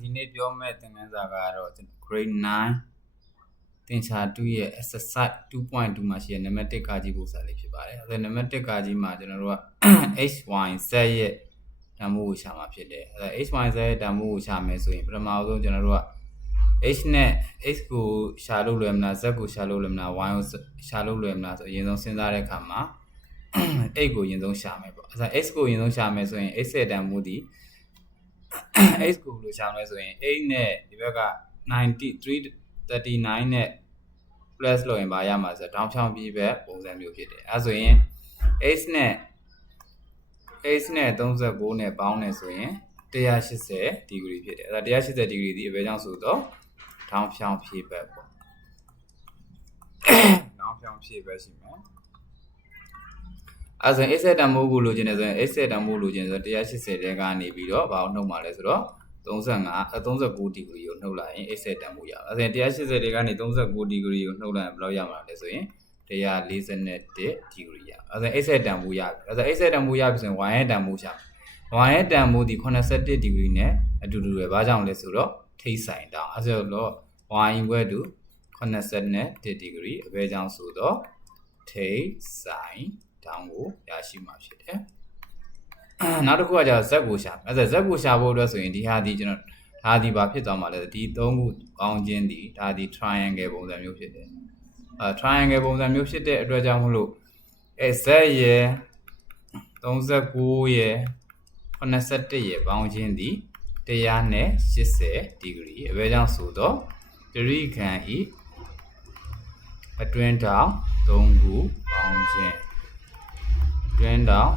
ဒီနေ့ပြောမဲ့သင်ခန်းစာကတော့ကျွန်တော် grade 9သင်္ချာ2ရဲ့ exercise 2.2မှာရှိတဲ့ number 1ကကြီးပုံစံလေးဖြစ်ပါတယ်။အဲဒါ number 1ကကြီးမှာကျွန်တော်တို့က h y z ရဲ့တန်ဖိုးကိုရှာမှာဖြစ်တယ်။အဲဒါ h y z ရဲ့တန်ဖိုးကိုရှာမယ်ဆိုရင်ပထမဆုံးကျွန်တော်တို့က h နဲ့ x ကိုရှာလို့လွယ်မလား z ကိုရှာလို့လွယ်မလား y ကိုရှာလို့လွယ်မလားဆိုအရင်ဆုံးစဉ်းစားတဲ့အခါမှာ x ကိုအရင်ဆုံးရှာမယ်ပေါ့။အဲဒါ x ကိုအရင်ဆုံးရှာမယ်ဆိုရင် x ရဲ့တန်ဖိုးဒီ x ကိုလို့ရှာမယ်ဆိုရင်8နဲ့ဒီဘက်က93 39နဲ့ plus လို့ရင်ပါရမှာဆိုတော့တောင်းဖြောင်းပြီးပဲပုံစံမျိုးဖြစ်တယ်အဲဆိုရင် x နဲ့ x နဲ့39နဲ့ပေါင်းနေဆိုရင်180 degree ဖြစ်တယ်အဲဒါ180 degree ဒီအပဲကြောင့်ဆိုတော့တောင်းဖြောင်းဖြည့်ဘက်ပေါ့တောင်းဖြောင်းဖြည့်ဘက်ရှိမယ် အဲဆိုရင် x တန်မိုးကိုလိုချင်တယ်ဆိုရင် x တန်မိုးလိုချင်ဆို180တဲကနေပြီးတော့ဘာကိုနှုတ်မှာလဲဆိုတော့35 39ဒီဂရီကိုနှုတ်လိုက်ရင် x တန်မိုးရအောင်အဲဆိုရင်180တဲကနေ39ဒီဂရီကိုနှုတ်လိုက်ရင်ဘယ်လောက်ရမှာလဲဆိုရင်141ဒီဂရီရအောင်အဲဆိုရင် x တန်မိုးရပြီအဲဆိုရင် x တန်မိုးရပြီဆိုရင် y ရဲ့တန်မိုးရှာမယ် y ရဲ့တန်မိုးဒီ81ဒီဂရီနဲ့အတူတူပဲဘာကြောင့်လဲဆိုတော့ထိတ်ဆိုင်တောင်းအဲဆိုတော့ y ဘွဲ့တူ81ဒီဂရီအဘဲကြောင့်ဆိုတော့ထိတ်ဆိုင် တောင်းကိုရရှိမှာဖြစ်တယ်နောက်တစ်ခုကကျတော့ z ကိုရှာမယ်အဲဆို z ကိုရှာဖို့အတွက်ဆိုရင်ဒီဟာဒီကျွန်တော်ဒါဒီဘာဖြစ်သွားမှာလဲဒီ၃ခုပေါင်းခြင်းဒီဒါဒီ triangle ပုံစံမျိုးဖြစ်တယ်အဲ triangle ပုံစံမျိုးဖြစ်တဲ့အတွက်ကြောင့်မလို့အဲ z ရယ်39ရယ်81ရယ်ပေါင်းခြင်းဒီ180ဒီဂရီအဘယ်ကြောင့်ဆိုတော့တရိခံဤအတွင်းတောင်၃ခုပေါင်းခြင်း တွင်းတောင်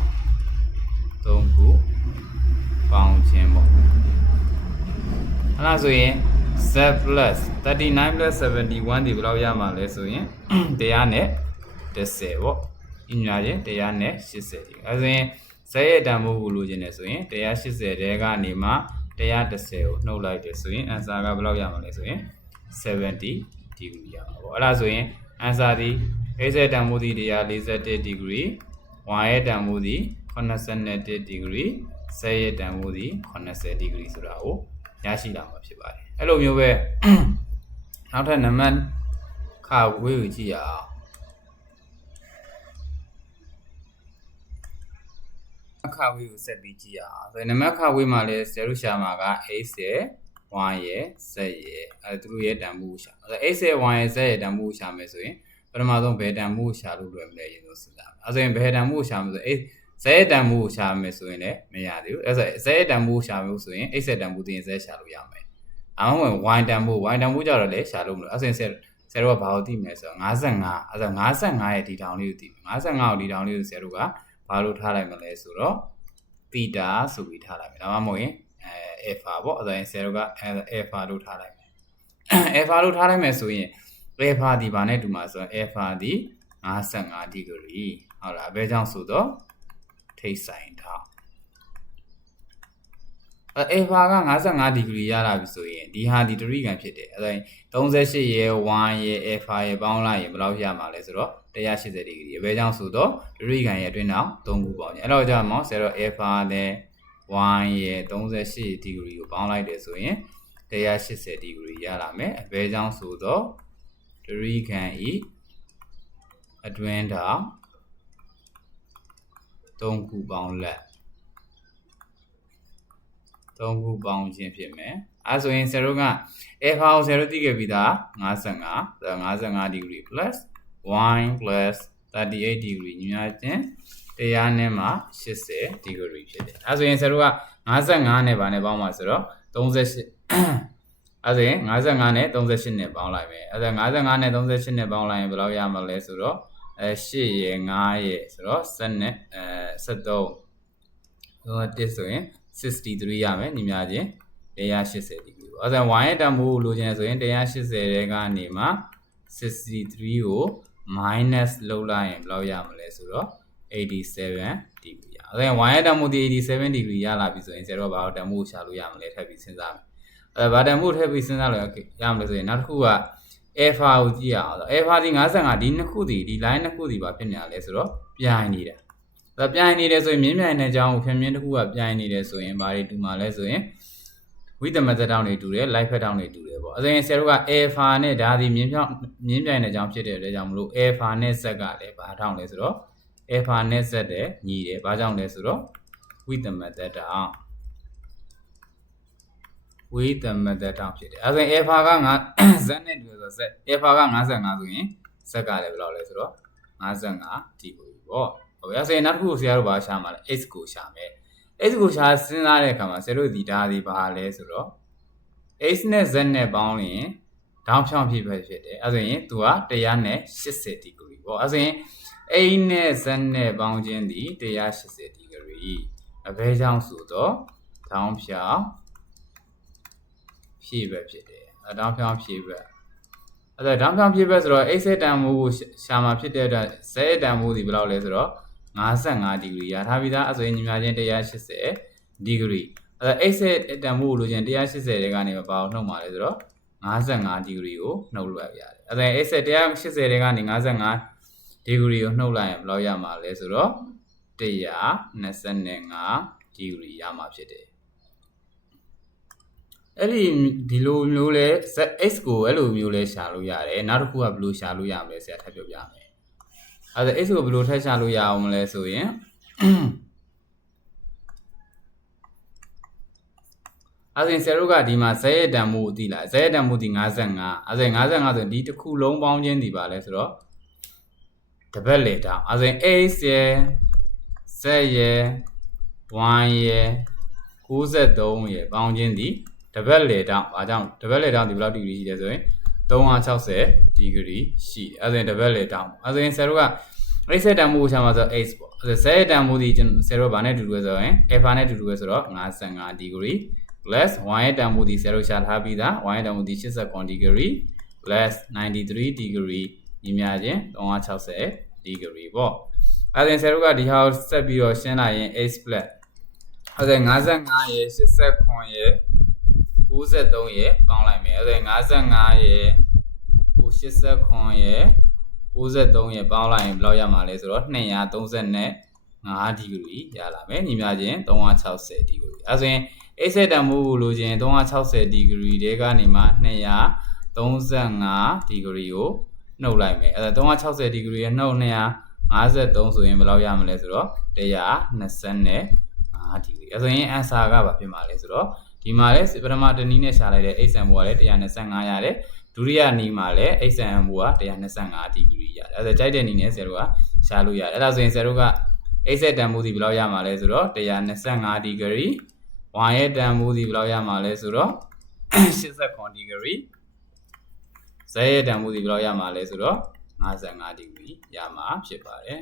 ၃ခုပေါင်းခြင်းပေါ့အဲ့ဒါဆိုရင် z plus 39 plus 71ဒီဘယ်လောက်ရမှာလဲဆိုရင်တရားနဲ့10ပေါ့အညာချင်းတရားနဲ့80ဒီအဲဆိုရင်ဇက်ရဲ့တန်ဖိုးကိုလိုချင်တယ်ဆိုရင်180တဲကနေမှ110ကိုနှုတ်လိုက်တယ်ဆိုရင် answer ကဘယ်လောက်ရမှာလဲဆိုရင်70 degree ရမှာပေါ့အဲ့ဒါဆိုရင် answer ဒီ x ရဲ့တန်ဖိုးဒီ141 degree y ရဲ့တန်ဖိုးဒီ81 degree z ရဲ့တန်ဖိုးဒီ80 degree ဆိုတာကိုရရှိလာမှာဖြစ်ပါတယ်အဲ့လိုမျိုးပဲနောက်ထပ်နံပါတ်ခဝေးကိုကြည့်ရအောင်အခါဝေးကိုဆက်ပြီးကြည့်ရအောင်ဆိုရင်နံပါတ်ခဝေးမှာလဲဆယ်လို့ရှာမှာက x ရယ် y ရယ် z ရယ်အဲသူတို့ရဲ့တန်ဖိုးကိုရှာအဲ x ရယ် y ရယ် z ရယ်တန်ဖိုးကိုရှာမယ်ဆိုရင် ပထမဆုံးဘယ်တန်ဖိုးကိုရှာလို့လွယ်မလဲအရင်ဆုံးစဉ်းစားမယ်အဲဆိုရင်ဘယ်တန်ဖိုးကိုရှာမလဲဆိုရင် x ဇဲတန်ဖိုးကိုရှာမယ်ဆိုရင်လည်းမရသေးဘူးအဲဆိုဇဲတန်ဖိုးရှာလို့ဆိုရင် x တန်ဖိုးတင်ဇဲရှာလို့ရမယ်အမှန်ဝင် y တန်ဖိုး y တန်ဖိုးကြတော့လည်းရှာလို့မလို့အဲဆိုရင်ဆယ်ဆယ်တို့ကဘာလို့သိမလဲဆိုတော့55အဲဆို55ရဲ့ဒီတောင်လေးကိုသိပြီ55ကိုဒီတောင်လေးကိုဆယ်တို့ကဘာလို့ထားလိုက်မလဲဆိုတော့သီတာဆိုပြီးထားလိုက်မယ်ဒါမှမဟုတ်ရင်အဲ alpha ပေါ့အဲဆိုရင်ဆယ်တို့က alpha လို့ထားလိုက်မယ် alpha လို့ထားလိုက်မယ်ဆိုရင် alpha ဒီဘာနဲ့တူမှာဆိုရင် alpha ဒီ55ဒီဂရီဟုတ်လားဘယ်ကြောင့်ဆိုတော့ထိတ်ဆိုင်ထားအဲ alpha က55ဒီဂရီရလာပြီဆိုရင်ဒီဟာဒီတရိကန်ဖြစ်တယ်အဲဒါ38ရဲ့1ရဲ့ alpha ရဲ့ပေါင်းလိုက်ရင်ဘယ်လောက်ရမှာလဲဆိုတော့180ဒီဂရီဘယ်ကြောင့်ဆိုတော့တရိကန်ရဲ့အတွင်းတော့3ခုပေါင်းတယ်အဲ့တော့ကြာမောင်ဆယ်တော့ alpha နဲ့1ရဲ့38ဒီဂရီကိုပေါင်းလိုက်တယ်ဆိုရင်180ဒီဂရီရလာမယ်အဘယ်ကြောင့်ဆိုတော့ တရိကန်ဤအတွင်းတော့3ခုပေါင်းလက်3ခုပေါင်းခြင်းဖြစ်မယ်အဲဆိုရင်0က alpha ကို0သိခဲ့ပြီးသား55 55 degree plus y plus 38 degree ညီများချင်းတရားနဲ့မှ80 degree ဖြစ်တယ်အဲဆိုရင်0က55နဲ့ဗာနဲ့ပေါင်းပါဆိုတော့38 အဲဆိုရင်55နဲ့38နဲ့ပေါင်းလိုက်မယ်အဲဒါ55နဲ့38နဲ့ပေါင်းလိုက်ရင်ဘယ်လောက်ရမှာလဲဆိုတော့အဲ8ရယ်9ရယ်ဆိုတော့7နဲ့အဲ73ဟိုတစ်ဆိုရင်63ရမယ်ညီမချင်း180ဒီဂရီပေါ့အဲဒါ y ရဲ့တန်ဖိုးကိုလိုချင်တယ်ဆိုရင်180တဲကနေမှ63ကို minus လုပ်လိုက်ရင်ဘယ်လောက်ရမလဲဆိုတော့87ဒီဂရီရအဲဒါ y ရဲ့တန်ဖိုးဒီ87ဒီဂရီရလာပြီဆိုရင်ဆရာတို့ကဘာလို့တန်ဖိုးကိုရှာလို့ရမလဲထပ်ပြီးစဉ်းစားမယ် အဲဘာတန်ဖိုးထပ်ပြီးစဉ်းစားလို့ရမလဲဆိုရင်နောက်တစ်ခုက alpha ကိုကြည့်ရအောင်ဆို alpha ဒီ55ဒီနှစ်ခုဒီဒီ line နှစ်ခုဒီပါဖြစ်နေတာလဲဆိုတော့ပြိုင်နေတာဒါပြိုင်နေတယ်ဆိုရင်မြင်းပြိုင်တဲ့အကြောင်းကိုဖြင်းဖြင်းတစ်ခုကပြိုင်နေတယ်ဆိုရင်ဘာတွေတူမှာလဲဆိုရင် with the method တောင်းတွေတူတယ် live fed တောင်းတွေတူတယ်ပေါ့အဲဆိုရင်ဆရာတို့က alpha နဲ့ဒါဒီမြင်းပြောင်းမြင်းပြိုင်တဲ့အကြောင်းဖြစ်တဲ့အတွက်ကြောင့်မလို့ alpha နဲ့ z ကလည်းဘာထောင်းလဲဆိုတော့ alpha နဲ့ z တဲ့ညီတယ်ဘာကြောင့်လဲဆိုတော့ with the method တောင်း with the method တောင်းဖြစ်တယ်အဲဆိုရင် alpha ကငါ z နဲ့တူတယ်ဆိုတော့ z alpha က55ဆိုရင် z ကလည်းဘယ်လောက်လဲဆိုတော့55 degree ပေါ့ဟုတ်ပြီအဲဆိုရင်နောက်တစ်ခုဆရာတို့ဘာရှာမှာလဲ x ကိုရှာမယ် x ကိုရှာစဉ်းစားတဲ့အခါမှာဆရာတို့ဒီဒါဒီဘာလဲဆိုတော့ x နဲ့ z နဲ့ပေါင်းရင်ဒေါင်းဖြောင်းဖြစ်ပဲဖြစ်တယ်အဲဆိုရင် तू က180 degree ပေါ့အဲဆိုရင် a နဲ့ z နဲ့ပေါင်းခြင်းဒီ180 degree အဘဲကြောင့်ဆိုတော့ဒေါင်းဖြောင်း ဖြစ်ပဲဖြစ်တယ်အဲဒေါင်းဖြောင်းဖြစ်ပဲအဲ့ဒါဒေါင်းဖြောင်းဖြစ်ပဲဆိုတော့ x တန်မိုးကိုရှာမှာဖြစ်တဲ့အတွက် z တန်မိုးဒီဘယ်လောက်လဲဆိုတော့55ဒီဂရီရထားပြီးသားအဆိုရင်ညီမချင်း180ဒီဂရီအဲ့ဒါ x ရဲ့တန်ဖိုးကိုလိုချင်180တဲ့ကနေမပါအောင်နှုတ်ပါလေဆိုတော့55ဒီဂရီကိုနှုတ်လိုက်ရတယ်အဲ့ဒါ x 180တဲ့ကနေ55ဒီဂရီကိုနှုတ်လိုက်ရင်ဘယ်လောက်ရမှာလဲဆိုတော့125ဒီဂရီရမှာဖြစ်တယ် အဲ့ဒီဒီလိုမျိုးလဲ x ကိုအဲ့လိုမျိုးလဲရှာလို့ရတယ်နောက်တစ်ခုကဘယ်လိုရှာလို့ရမလဲဆရာထပ်ပြောပြမယ်အဲ့ဒါ x ကိုဘယ်လိုထပ်ရှာလို့ရအောင်မလဲဆိုရင်အဲ့ဒါဆရာတို့ကဒီမှာဇက်ရတန်မှုအသိလားဇက်ရတန်မှုဒီ55အဲ့ဒါ55ဆိုရင်ဒီတစ်ခုလုံးပေါင်းခြင်းဒီပါလဲဆိုတော့တပတ်လေတောင်အဲ့ဒါ x ရယ် z ရယ် y ရယ်93ရယ်ပေါင်းခြင်းဒီ တပတ်လေတောင်ဘာကြောင့်တပတ်လေတောင်ဒီဘယ်လောက်ဒီဂရီရှိလဲဆိုရင်360ဒီဂရီရှိတယ်အဲ့ဒါတပတ်လေတောင်အဲ့ဒါဆရာတို့က x တန်မှုကိုရှာမှာဆို x ပေါ့အဲ့ဒါ z တန်မှုဒီကျွန်တော်ဆရာတို့ကဘာနဲ့တူတူလဲဆိုရင် alpha နဲ့တူတူပဲဆိုတော့55ဒီဂရီ plus y ရဲ့တန်ဖိုးဒီဆရာတို့ရှာထားပြီးသား y ရဲ့တန်ဖိုးဒီ89 degree plus 93 degree ညီမျှခြင်း360 degree ပေါ့အဲဒါဆရာတို့ကဒီဟာကိုဆက်ပြီးတော့ရှင်းလိုက်ရင် x plus အဲဒါ55ရဲ့89ရဲ့ 93ရဲ့ပေါင်းလိုက်မယ်အဲဒါ55ရဲ့89ရဲ့93ရဲ့ပေါင်းလိုက်ရင်ဘယ်လောက်ရမှာလဲဆိုတော့230နဲ့5ဒီဂရီရလာမယ်ညီမျှခြင်း360ဒီဂရီအဲဆိုရင် x တန်မိုးကိုလိုချင်360ဒီဂရီတဲကနေမှ235ဒီဂရီကိုနှုတ်လိုက်မယ်အဲဒါ360ဒီဂရီရဲ့နှုတ်253ဆိုရင်ဘယ်လောက်ရမလဲဆိုတော့125ဒီဂရီအဲဆိုရင် answer ကဘာဖြစ်မှာလဲဆိုတော့ ဒီမှာလဲပထမတနည်းနဲ့ရှာလိုက်တဲ့ x တန်မိုးကလည်း125ရတယ်ဒုတိယနည်းမှာလည်း x တန်မိုးက125ဒီဂရီရတယ်အဲဒါကြိုက်တဲ့နည်းနဲ့ဆရာတို့ကရှာလို့ရတယ်အဲဒါဆိုရင်ဆရာတို့က x တန်မိုးဒီဘယ်လောက်ရမှာလဲဆိုတော့125ဒီဂရီ1ရဲ့တန်ဖိုးစီဘယ်လောက်ရမှာလဲဆိုတော့89ဒီဂရီဇရဲ့တန်ဖိုးစီဘယ်လောက်ရမှာလဲဆိုတော့55ဒီဂရီရမှာဖြစ်ပါတယ်